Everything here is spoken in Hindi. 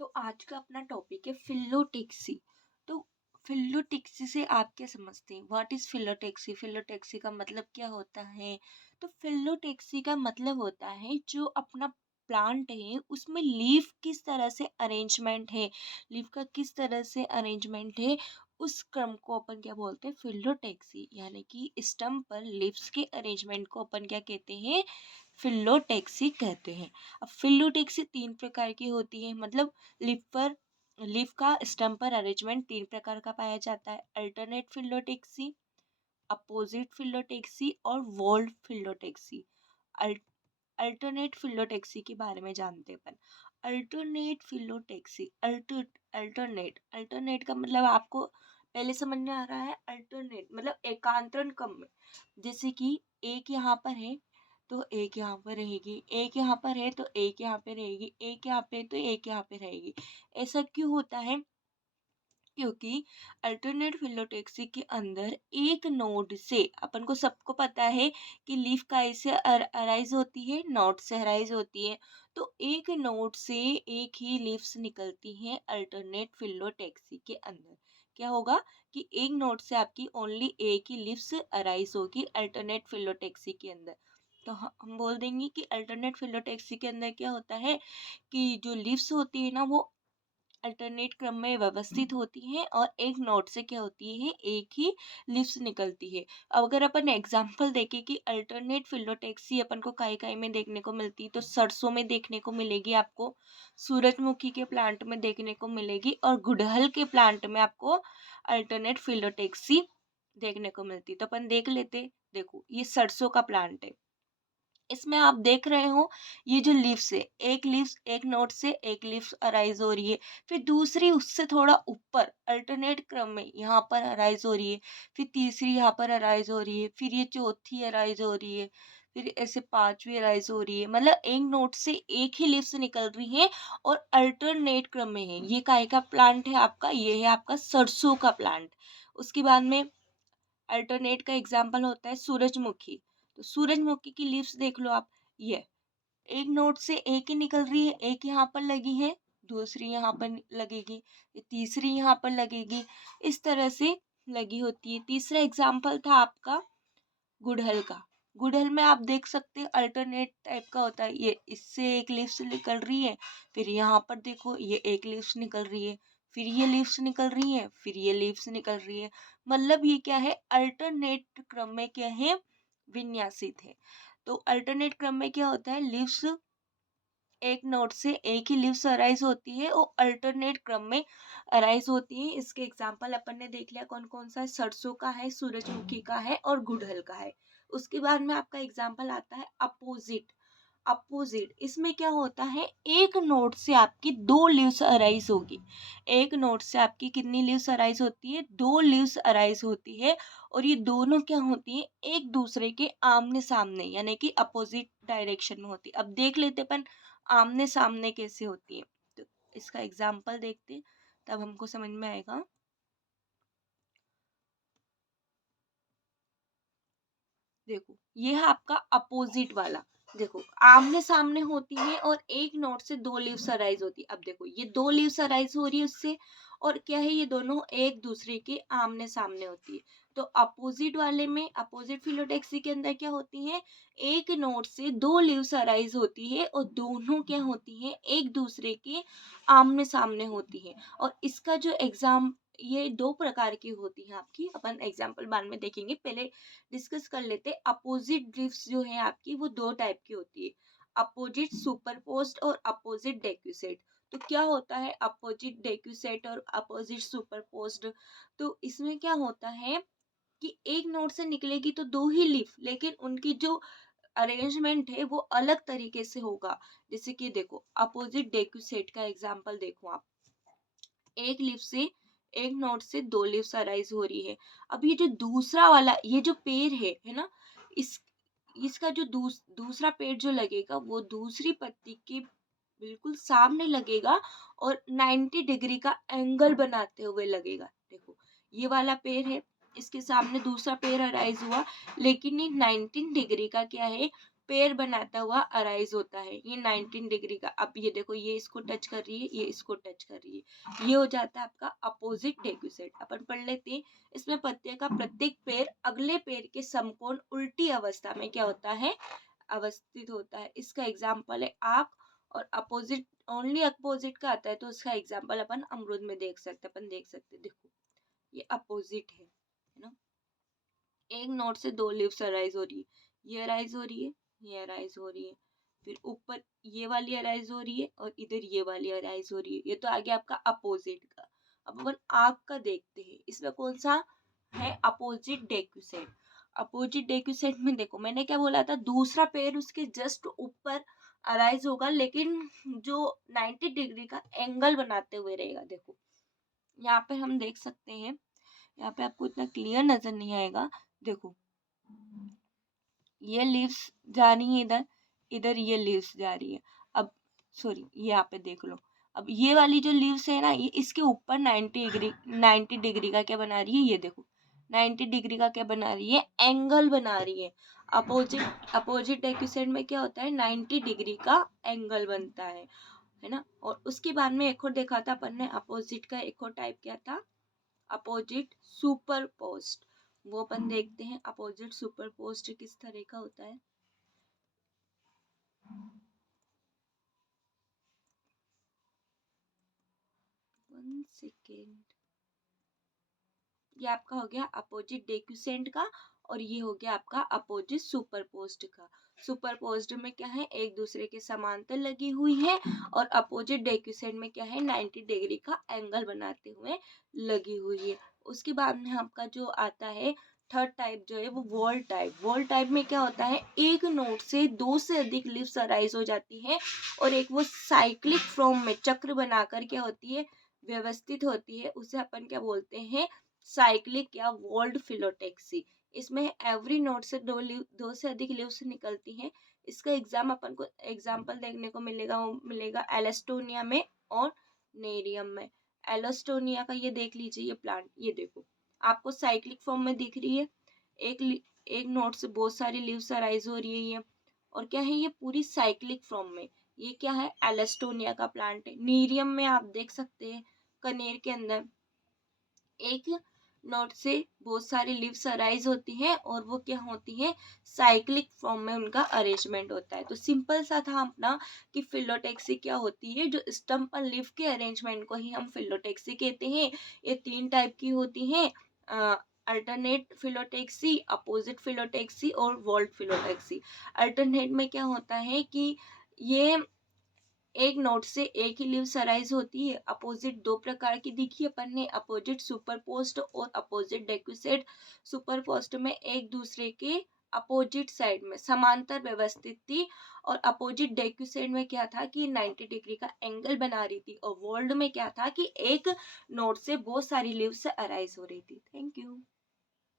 तो आज का अपना टॉपिक है फिलोटेक्सी। तो फिलोटेक्सी से आप क्या समझते हैं? What is फिलोटेक्सी? फिलोटेक्सी का मतलब क्या होता है? तो फिलोटेक्सी का मतलब होता है जो अपना प्लांट है उसमें लीफ किस तरह से अरेंजमेंट है, लीफ का किस तरह से अरेंजमेंट है, उस क्रम को अपन क्या बोलते हैं? फिलोटेक्सी। यानी कि स्टम्प पर लीव्स के अरेंजमेंट को अपन क्या कहते हैं? फिलोटेक्सी कहते हैं। अब फिलोटेक्सी तीन प्रकार की होती है, मतलब लीफ पर लीफ का स्टम्प पर अरेंजमेंट तीन प्रकार का पाया जाता है: अल्टरनेट फिलोटेक्सी, अपोजिट फिलोटेक्सी और वोल्ड फिलोटेक्सी। अल्टरनेट फिलोटेक्सी के बारे में जानते हैं अपन। अल्टरनेट फिलोटेक्सी, अल्टरनेट अल्टरनेट का मतलब आपको पहले समझ में आ रहा है? अल्टरनेट मतलब एकांतरण क्रम में। जैसे कि एक यहाँ पर है तो एक यहाँ पर रहेगी, एक यहाँ पर है तो एक यहाँ पे रहेगी, एक यहाँ पे तो एक यहाँ पे रहेगी। ऐसा क्यों होता है? क्योंकि अल्टरनेट फिलोटेक्सी के अंदर एक नोड से, अपन को सबको पता है कि लीफ कैसे अराइज होती है, नोड से अराइज होती है। तो एक नोड से एक ही लीव्स निकलती हैं अल्टरनेट फिलोटेक्सी के अंदर। क्या होगा कि एक नोड से आपकी ओनली एक ही लीव्स अराइज होगी अल्टरनेट फिलोटेक्सी के अंदर। तो हम बोल देंगे कि अल्टरनेट फिलोटेक्सी के अंदर क्या होता है कि जो लीव्स होती है ना वो अल्टरनेट क्रम में व्यवस्थित होती हैं और एक नोड से क्या होती है, एक ही लीव्स निकलती है। अब अगर अपन एग्जांपल देखें कि अल्टरनेट फिलोटेक्सी अपन को काई काई में देखने को मिलती है, तो सरसों में देखने को मिलेगी आपको, सूरजमुखी के प्लांट में देखने को मिलेगी और गुड़हल के प्लांट में आपको अल्टरनेट फिलोटेक्सी देखने को मिलती है। तो अपन देख लेते। देखो ये सरसों का प्लांट है, इसमें आप देख रहे हो ये जो लीव्स है, एक लीव्स एक नोड से एक लीव्स अराइज हो रही है, फिर दूसरी उससे थोड़ा ऊपर अल्टरनेट क्रम में यहाँ पर अराइज हो रही है, फिर तीसरी यहाँ पर अराइज हो रही है, फिर ये चौथी अराइज हो रही है, फिर ऐसे पांचवी अराइज हो रही है। मतलब एक नोड से एक ही लीव्स निकल रही है और अल्टरनेट क्रम में है। ये काय का प्लांट है आपका? ये है आपका सरसों का प्लांट। उसके बाद में अल्टरनेट का एग्जाम्पल होता है सूरजमुखी। तो सूरजमुखी की लीव्स देख लो आप, ये एक नोड से एक ही निकल रही है, एक यहाँ पर लगी है, दूसरी यहाँ पर लगेगी, ये तीसरी यहाँ पर लगेगी, इस तरह से लगी होती है। तीसरा एग्जाम्पल था आपका गुड़हल का। गुड़हल में आप देख सकते हैं अल्टरनेट टाइप का होता है, ये इससे एक लीव्स निकल रही है, फिर यहाँ पर देखो ये एक लीव्स निकल रही है, फिर ये लीव्स निकल रही है, फिर ये लीव्स निकल रही है। मतलब ये क्या है? अल्टरनेट क्रम में क्या है? विन्यासित है। तो अल्टरनेट क्रम में क्या होता है? लीव्स एक नोड से एक ही लीव्स अराइज होती है और अल्टरनेट क्रम में अराइज होती है। इसके एग्जाम्पल अपन ने देख लिया कौन कौन सा है, सरसों का है, सूरजमुखी का है और गुड़हल का है। उसके बाद में आपका एग्जाम्पल आता है अपोजिट। अपोजिट इसमें क्या होता है? एक नोड से आपकी दो लीव्स अराइज होगी। एक नोड से आपकी कितनी लीव्स अराइज होती है? दो लीव्स अराइज होती है और ये दोनों क्या होती है? एक दूसरे के आमने सामने, यानी कि अपोजिट डायरेक्शन में होती है। अब देख लेते अपन आमने सामने कैसे होती है। तो इसका एग्जाम्पल देखते, तब हमको समझ में आएगा। देखो ये है आपका अपोजिट वाला। देखो आमने सामने होती है और एक नोड से दो लीव्स अराइज होती है। अब देखो ये दो लीव्स अराइज हो रही है उससे, और क्या है? ये दोनों एक दूसरे के आमने सामने होती है। तो अपोजिट वाले में, अपोजिट फिलोटेक्सी के अंदर क्या होती है? एक नोड से दो लीव्स अराइज होती है और दोनों क्या होती है? एक दूसरे के आमने सामने होती है। और इसका जो एग्जाम, ये दो प्रकार की होती है आपकी, अपन एग्जाम्पल बाद में देखेंगे, पहले डिस्कस कर लेते। अपोजिट ड्रिफ्ट जो है आपकी वो दो टाइप की होती है: अपोजिट सुपरपोज्ड और अपोजिट डेक्यूसेट। तो क्या होता है अपोजिट डेक्यूसेट और अपोजिट सुपरपोज्ड? तो इसमें क्या होता है कि एक नोड से निकलेगी तो दो ही लीफ, लेकिन उनकी जो अरेंजमेंट है वो अलग तरीके से होगा। जैसे कि देखो अपोजिट डेक्यूसेट का एग्जांपल देखो आप, एक लीफ से, एक नोड से दो लीव्स अराइज हो रही है। अब ये जो दूसरा वाला, ये जो पेड़ है ना, इस इसका जो दूसरा पेड़ जो लगेगा वो दूसरी पत्ती के बिल्कुल सामने लगेगा और 90 डिग्री का एंगल बनाते हुए लगेगा। देखो ये वाला पेड़ है, इसके सामने दूसरा पेड़ अराइज हुआ, लेकिन ये 19 डिग्री का क्या है? पेयर बनाता हुआ अराइज होता है, ये 19 डिग्री का। अब ये देखो, ये इसको टच कर रही है, ये इसको टच कर रही है, ये हो जाता है आपका अपोजिट डेक्यूसेट। अपन पढ़ लेते हैं। इसमें पत्ते का प्रत्येक पेड़ अगले पेड़ के समकोण उल्टी अवस्था में क्या होता है, अवस्थित होता है। इसका एग्जाम्पल है आंख, और अपोजिट, ओनली अपोजिट का आता है तो उसका एग्जाम्पल अपन अमरूद में देख सकते हैं। अपन देख सकते हैं, देखो ये अपोजिट है ना। एक नोड से दो लीव्स अराइज हो रही है, ये अराइज हो रही है, ये अराइज हो रही है, फिर ऊपर ये वाली अराइज हो रही है और इधर ये वाली अराइज हो रही है। ये तो आ गया आपका अपोजिट का। अब अपन आंख का देखते हैं, इसमें कौन सा है, अपोजिट डेक्यूसेट। अपोजिट डेक्यूसेट में देखो, मैंने क्या बोला था, दूसरा पेड़ उसके जस्ट ऊपर अराइज होगा, लेकिन जो 90 डिग्री का एंगल बनाते हुए रहेगा। देखो यहाँ पे हम देख सकते हैं, यहाँ पे आपको इतना क्लियर नजर नहीं आएगा। देखो ये लीव्स जा रही है इधर, इधर ये लीव्स जा रही है। अब सॉरी, ये यहाँ पे देख लो, अब ये वाली जो लीव्स है ना, ये इसके ऊपर 90 डिग्री का क्या बना रही है, ये देखो 90 डिग्री का क्या बना रही है, एंगल बना रही है। अपोजिट डेक्यूसेंट में क्या होता है, 90 डिग्री का एंगल बनता है ना। और उसके बाद में एक और देखा था अपन ने, अपोजिट का एक और टाइप क्या था, अपोजिट सुपरपोज्ड। वो अपन देखते हैं अपोजिट सुपरपोज्ड किस तरह का होता है। वन सेकेंड, ये आपका हो गया अपोजिट डेक्यूसेंट का, और ये हो गया आपका अपोजिट सुपरपोज्ड का। सुपरपोज्ड में क्या है, एक दूसरे के समांतर लगी हुई है, और अपोजिट डेक्यूसेंट में क्या है, 90 डिग्री का एंगल बनाते हुए लगी हुई है। उसके बाद में आपका जो आता है थर्ड टाइप जो है, वो वॉल टाइप। वॉल टाइप में क्या होता है, एक नोड से दो से अधिक लीव्स अराइज हो जाती है, और एक वो साइक्लिक फॉर्म में चक्र बनाकर क्या होती है, व्यवस्थित होती है। उसे अपन क्या बोलते हैं, साइक्लिक या वॉल्ड फिलोटेक्सी। इसमें एवरी नोड से दो से अधिक लीव्स निकलती हैं। इसका एग्जाम्पल देखने को मिलेगा, वो मिलेगा एलेस्टोनिया में और नेरियम में। एलेस्टोनिया का ये देख लीजिए, ये प्लांट, ये देखो आपको साइक्लिक फॉर्म में दिख रही है, एक नोड से बहुत सारी लीव्स अराइज हो रही है ये, और क्या है, ये पूरी साइक्लिक फॉर्म में। ये क्या है, एलेस्टोनिया का प्लांट है। नीरियम में आप देख सकते हैं, कनेर के अंदर एक नोड से बहुत सारी लीव्स अराइज होती हैं, और वो क्या होती हैं, साइक्लिक फॉर्म में उनका अरेंजमेंट होता है। तो सिंपल सा था अपना कि फिलोटेक्सी क्या होती है, जो स्टम्प और लीफ के अरेंजमेंट को ही हम फिलोटेक्सी कहते हैं। ये तीन टाइप की होती हैं, अल्टरनेट फिलोटेक्सी, अपोजिट फिलोटेक्सी और वॉल्ट फिलोटेक्सी। अल्टरनेट में क्या होता है कि ये एक नोड से एक ही लीव्स अराइज होती है। अपोजिट दो प्रकार की दिखी अपन ने, अपोजिट सुपरपोज्ड और अपोजिट डेक्यूसेट। सुपरपोज्ड में एक दूसरे के अपोजिट साइड में समांतर व्यवस्थित थी, और अपोजिट डेक्यूसेट में क्या था कि 90 डिग्री का एंगल बना रही थी, और वोल्ड में क्या था कि एक नोड से बहुत सारी लीव्स अराइज हो रही थी। Thank you.